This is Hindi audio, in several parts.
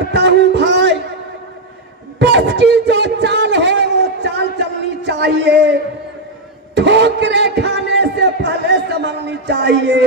करता हूँ भाई, बस की जो चाल हो वो चाल चलनी चाहिए, ठोकरे खाने से पहले संभलनी चाहिए।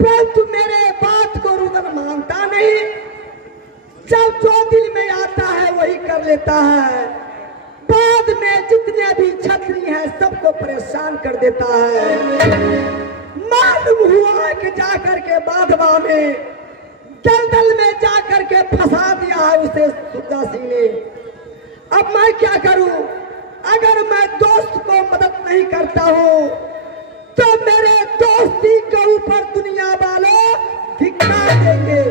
परंतु मेरे बात को रुदन मानता नहीं, जब जो दिल में आता है वही कर लेता है, बाद में जितने भी छतरी हैं सबको परेशान कर देता है। मालूम हुआ कि जाकर के बाधवा में दलदल में जाकर के फंसा दिया है उसे सुरजा सिंह ने। अब मैं क्या करूं? अगर मैं दोस्त को मदद नहीं करता हूं तो मेरे दोस्ती के ऊपर दुनिया वाले धिक्कार देंगे।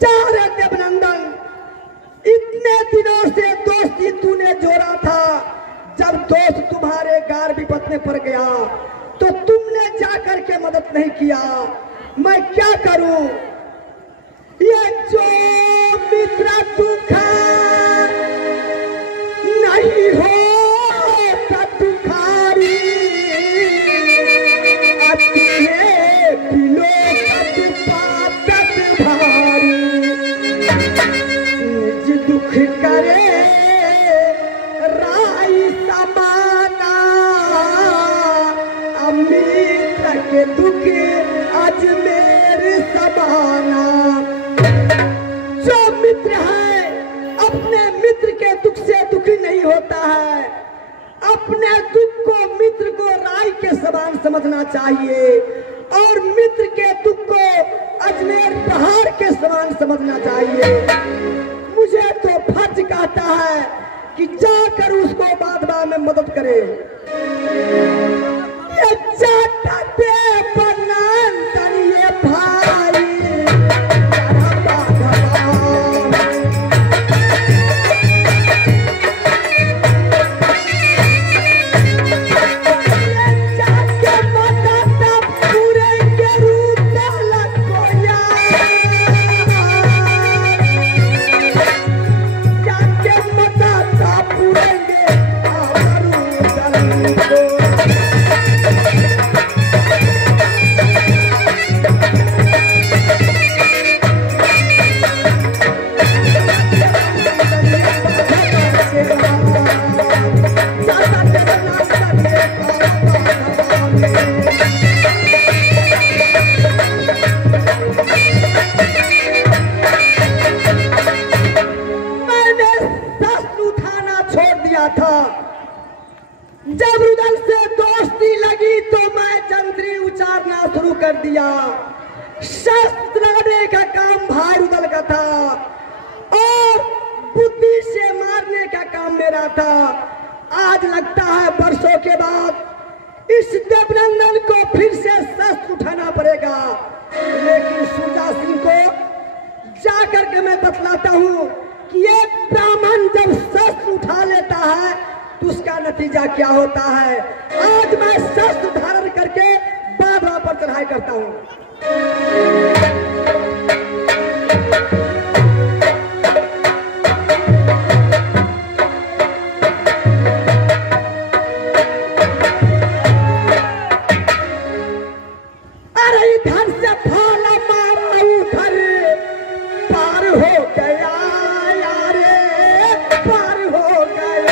जा रे देवनंदन, इतने दिनों से दोस्ती तूने जोड़ा था, जब दोस्त तुम्हारे गार विपत में पड़ गया तो तुमने जाकर के मदद नहीं किया। मैं क्या करूं? ये जो मित्र दुखा नहीं हो दुखारी, अति है पिलो कट पातक भारी, निज दुख करे राई समाना, अमित्र के दुख अजमेर समाना। जो मित्र है अपने मित्र के दुख से दुखी नहीं होता है, अपने दुख को मित्र को राई के समान समझना चाहिए और मित्र के दुख को अजमेर पहाड़ के समान समझना चाहिए। मुझे तो फर्ज कहता है कि जाकर उसको बादशाह में मदद करे। ये जाता दे बनांतर ये भाई कर दिया। शस्त्र लगाने का काम भाई रुदल का था और बुद्धि से मारने का काम मेरा था। आज लगता है वर्षों के बाद इस देवनंदन को फिर से शस्त्र उठाना पड़ेगा, लेकिन सुरजा सिंह को जाकर के मैं बतलाता हूँ कि एक ब्राह्मण जब शस्त्र उठा लेता है तो उसका नतीजा क्या होता है। आज मैं शस्त्र धारण करके बादशाह पर चढ़ाई करता हूँ। अरे इधर से भाला मारा उधर पार हो गया यारे, पार हो गया।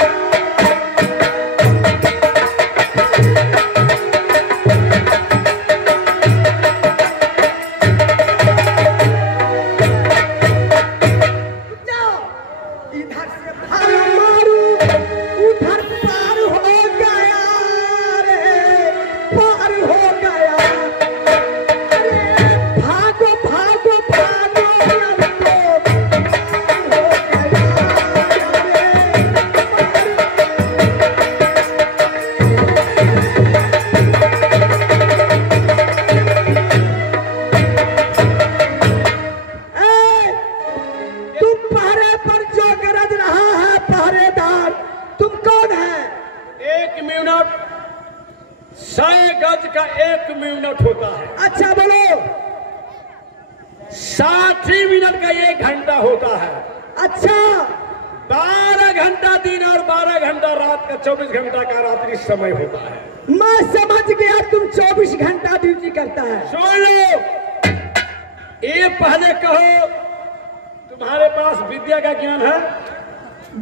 अच्छा बोलो। 60 मिनट का 1 घंटा होता है। अच्छा 12 घंटा दिन और 12 घंटा रात का 24 घंटा का रात्रि समय होता है। मैं समझ गया तुम 24 घंटा ड्यूटी करता है। सुन लो, ये पहले कहो तुम्हारे पास विद्या का ज्ञान है?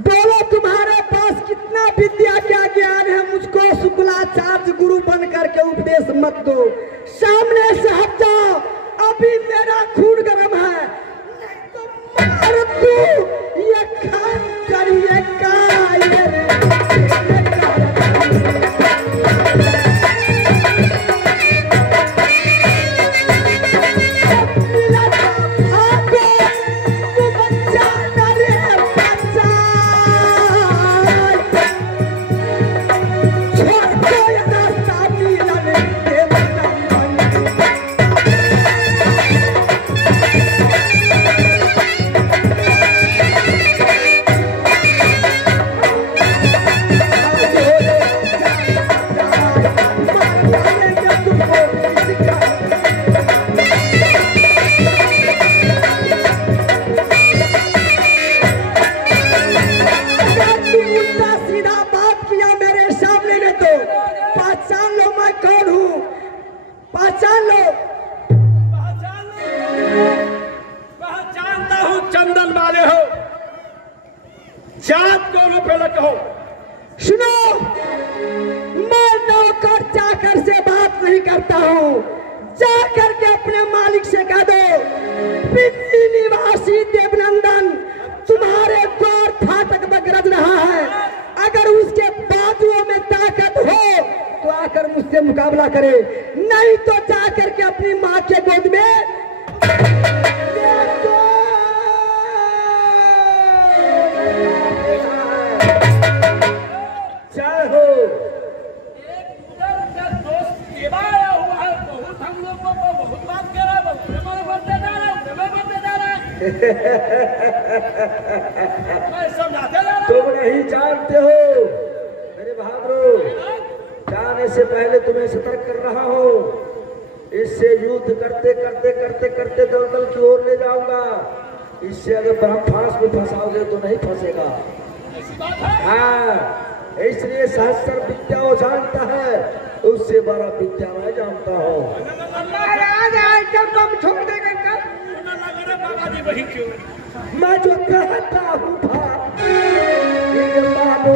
बोलो तुम्हारे पास कितना विद्या क्या ज्ञान है? मुझको शुक्लाचार्य गुरु बन करके उपदेश मत दो, सामने से हट जाओ, अभी मेरा खून गर्म है, नहीं तो मार दूं। ये खान करिए का जात कौनों पे लटो। सुनो, मैं नौकर चाकर से बात नहीं करता हूँ, जाकर के अपने मालिक से कह दो, पिंडी निवासी देवनंदन तुम्हारे द्वार फाटक में गरज रहा है, अगर उसके बाजुओं में ताकत हो तो आकर मुझसे मुकाबला करे, नहीं तो जाकर के अपनी माँ के गोद में तुम नहीं जानते हो मेरे बहादुर, जाने से पहले तुम्हें सतर्क कर रहा हूँ, इससे युद्ध करते करते करते करते दलदल की ओर ले जाऊंगा, इससे अगर ब्रह्मांड में फंसाओगे तो नहीं फंसेगा। हाँ, इसलिए सहस्त्र विद्या वो जानता है, उससे बड़ा विद्या मैं जानता हूँ। छोड़ देगा मैं जो कहता हूँ ये मानो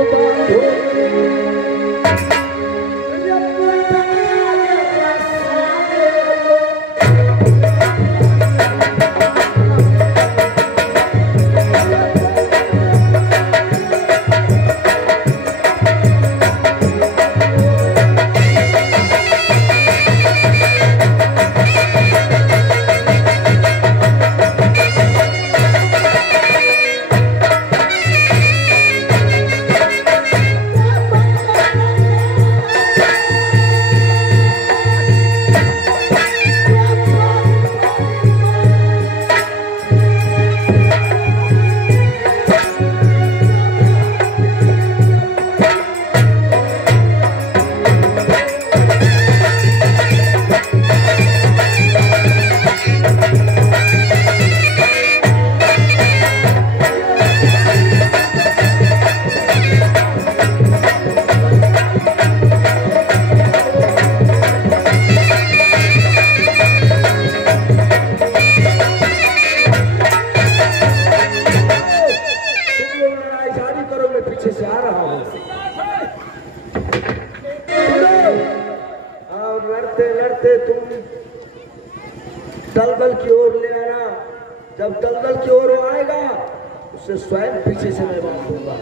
दलदल की ओर ले आना, जब दलदल की ओर आएगा उससे स्वयं पीछे से मैं मारूंगा।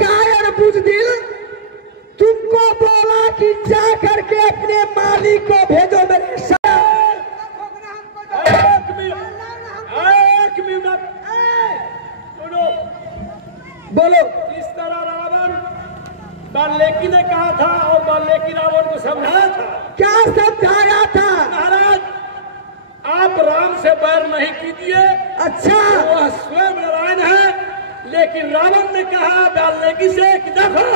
कायर बुज़दिल, तुमको बोला कि जा करके अपने मालिक को भेजो मेरे साथ। एक मिनट सुनो, बोलो। इस तरह रावण वाल्मीकि ने कहा था और वाल्मीकि रावण को समझाया था। क्या समझाया था? महाराज, आप राम से बैर नहीं कीजिए, अच्छा, वह स्वयं नारायण है, लेकिन रावण ने कहा वाल्मीकि से कि देखो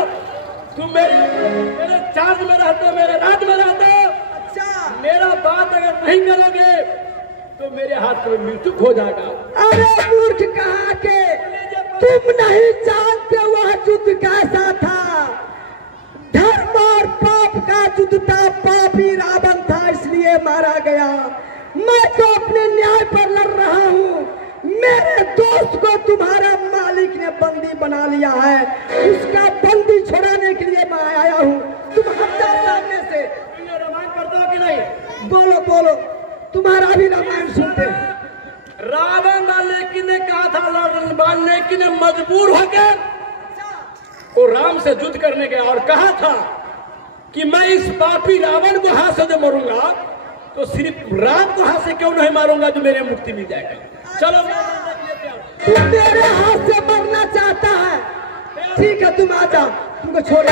तुम मेरे चार्ज में रहते, मेरे राज में रहते, अच्छा, मेरा बात अगर नहीं करोगे तो मेरे हाथ में मृत्यु हो जाएगा। अरे मूर्ख कहा के, तुम नहीं जानते वह युद्ध कैसा था। धर्म और पाप का युद्ध था, पापी रावण था इसलिए मारा गया। मैं तो अपने न्याय पर लड़ रहा हूँ। मेरे दोस्त को तुम्हारा मालिक ने बंदी बना लिया है, उसका बंदी छुड़ाने के लिए मैं आया हूँ। तुम हट जाओ सामने से। रामायण पढ़ते हो कि नहीं? बोलो बोलो, तुम्हारा भी रामायण सुनते हैं। रावण वाल्मीकि ने कहा था, वाल्मीकि ने मजबूर होकर वो राम से युद्ध करने गया और कहा था कि मैं इस पापी रावण को हाथ से जो मरूंगा तो सिर्फ राम को हाथ से क्यों नहीं मारूंगा जो मेरे मुक्ति मिल जाएगा। चलो तू मेरे हाथ से मरना चाहता है, ठीक है तुम आ जाओ, तुमको छोड़।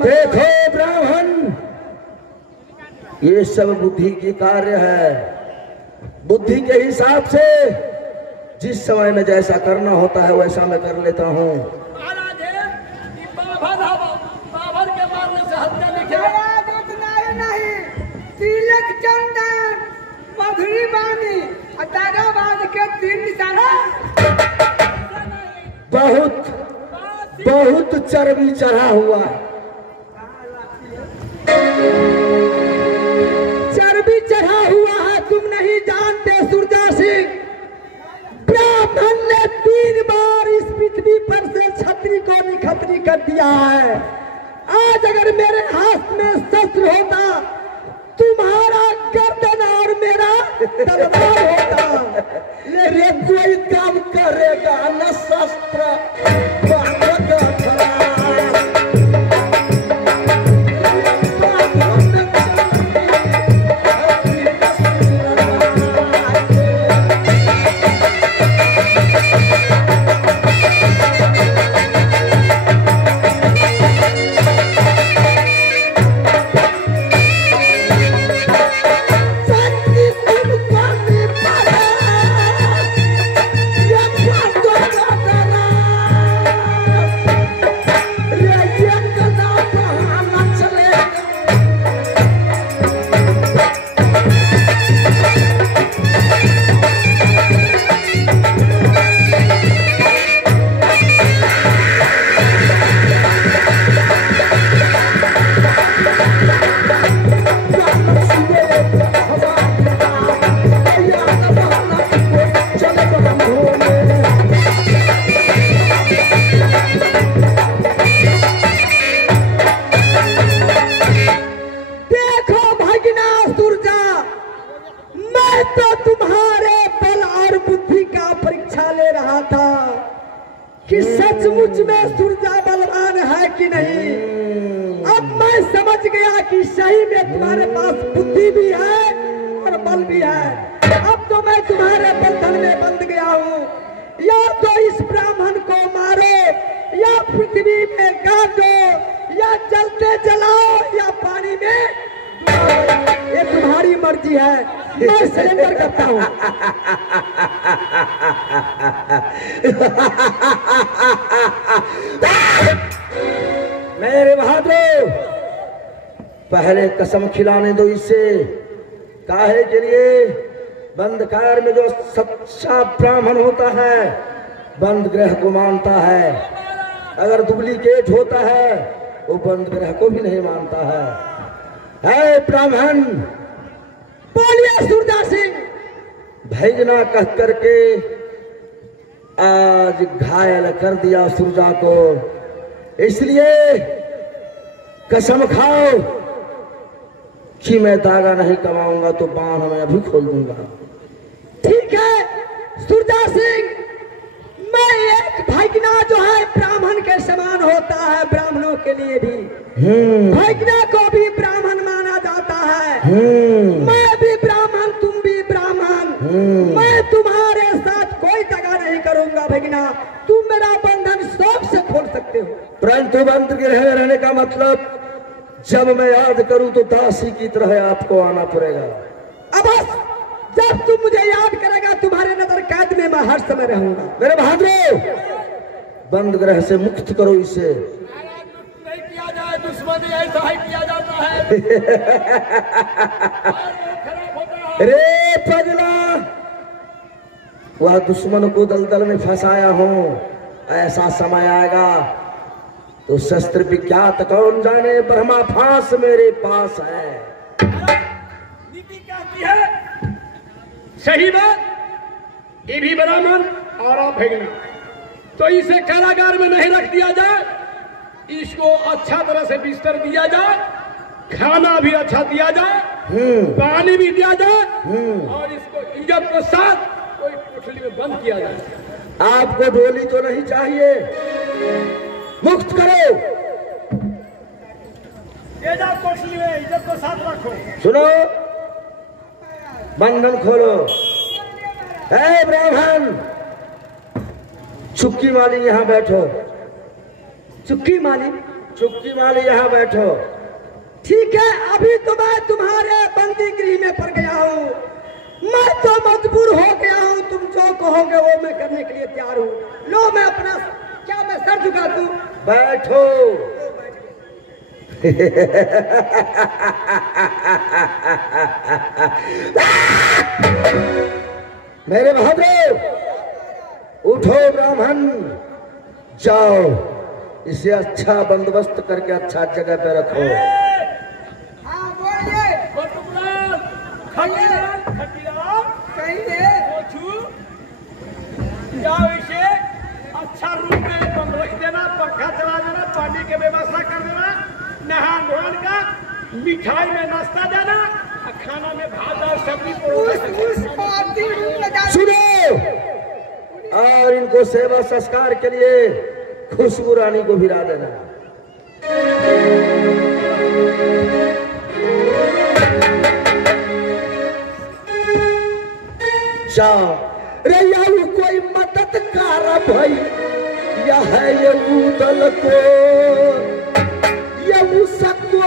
देखो ब्राह्मण, ये सब बुद्धि की कार्य है। बुद्धि के हिसाब से जिस समय में जैसा करना होता है वैसा मैं कर लेता हूँ। बाबर के मारने से हत्या नहीं, तिलक चंदन मधुरी बानी दागाबाद के 3 निशाना। बहुत बहुत चर्बी चढ़ा हुआ, चर्बी चढ़ा हुआ है। तुम नहीं जानते सूरजा सिंह, ब्राह्मण ने 3 बार इस पृथ्वी पर से छतरी को निखतरी कर दिया है। आज अगर मेरे हाथ में शस्त्र होता, तुम्हारा गर्दन और मेरा तलवार होता, लेकिन कोई काम करेगा न शस्त्र कि सचमुच में सूरजा बलवान है कि नहीं। अब मैं समझ गया कि सही में तुम्हारे पास बुद्धि भी है और बल भी है। अब तो मैं तुम्हारे बंधन में बंध गया हूँ। या तो इस ब्राह्मण को मारो या पृथ्वी में गाड़ दो या जलते जलाओ या पानी में डुबाओ। ये तुम्हारी मर्जी है, मैं सरेंडर करता हूँ। मेरे बहादुर, पहले कसम खिलाने दो इससे। काहे के लिए? बंधकार में जो सच्चा ब्राह्मण होता है बंद ग्रह को मानता है, अगर डुप्लीकेट होता है वो बंद ग्रह को भी नहीं मानता है ब्राह्मण। बोलिए सूरदास सिंह। भैजना कह करके आज घायल कर दिया सुरजा को, इसलिए कसम खाओ कि मैं दागा नहीं कमाऊंगा तो बाण मैं अभी खोल दूंगा। ठीक है सूरदास सिंह, मैं एक भैगना जो है ब्राह्मण के समान होता है, ब्राह्मणों के लिए भी भैगना को भी ब्राह्मण माना जाता है। मैं भी ब्राह्मण, तुम भी ब्राह्मण, मैं तुम्हारे साथ कोई दगा नहीं करूंगा भैगना, तुम मेरा बंधन शौक से खोल सकते हो। परंतु बंद ग्रह रहने का मतलब जब मैं याद करूं तो दासी की तरह आपको आना पड़ेगा। अब बस जब तुम मुझे याद करेगा तुम्हारे नजर कैद में मैं हर समय रहूंगा। मेरे बहादुर बंद ग्रह से मुक्त करो इसे। नहीं किया जाए, दुश्मनी ऐसा ही किया जाता है। खराब होता है। रे पगला, वह दुश्मन को दलदल में फंसाया हूं, ऐसा समय आएगा तो शस्त्र विख्यात कौन जाने, ब्रह्मा फांस मेरे पास है। नीति कहती है सही बात, ये भी ब्राह्मण और आप भैगना, तो इसे कारागार में नहीं रख दिया जाए, इसको अच्छा तरह से बिस्तर दिया जाए, खाना भी अच्छा दिया जाए, पानी भी दिया जाए और इसको इज्जत के साथ कोई कोठरी में बंद किया जाए। आपको डोली तो नहीं चाहिए, मुक्त करो। ये जाओ कोठरी में, इज्जत को साथ रखो। सुनो, बंधन खोलो। है ब्राह्मण, चुक्की माली यहाँ बैठो। चुक्की माली? चुक्की माली यहाँ बैठो। ठीक है, अभी तो मैं तुम्हारे बंदी गृह में पड़ गया हूँ, मैं तो मजबूर हो गया हूँ, तुम जो कहोगे वो मैं करने के लिए तैयार हूँ। लो मैं अपना, क्या मैं सर झुका दूं? बैठो। मेरे बहादुर उठो ब्राह्मण, जाओ इसे अच्छा बंदोबस्त करके अच्छा जगह पे रखो। हाँ बोलिए। जाओ इसे अच्छा रूम में बंद रख देना, पंखा चला देना, पानी की व्यवस्था कर देना, नहान धोन का, मिठाई में नाश्ता देना, खाना में भात और सब्जी सुनो, और इनको सेवा संस्कार के लिए खुशबू रानी को भिड़ा देना। जाओ रे याऊ कोई मदद कर भाई, यह है ये उदल को, ये उसको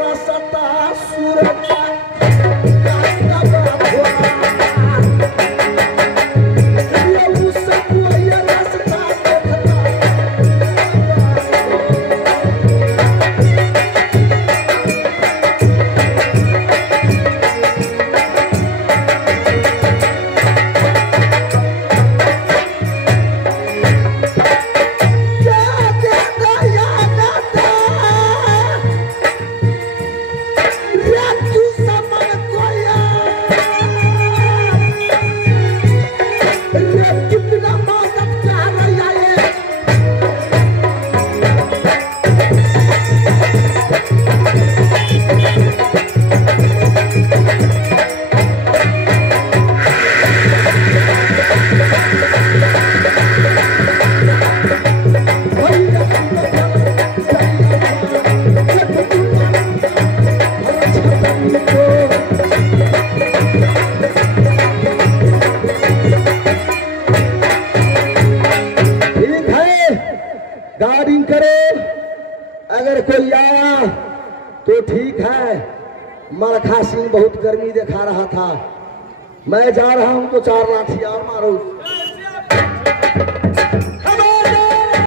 रसता सुरता गार्डिंग करो, अगर कोई आया तो ठीक है। मलखा सिंह बहुत गर्मी दिखा रहा था, मैं जा रहा हूं तो 4 लाठी और मारो।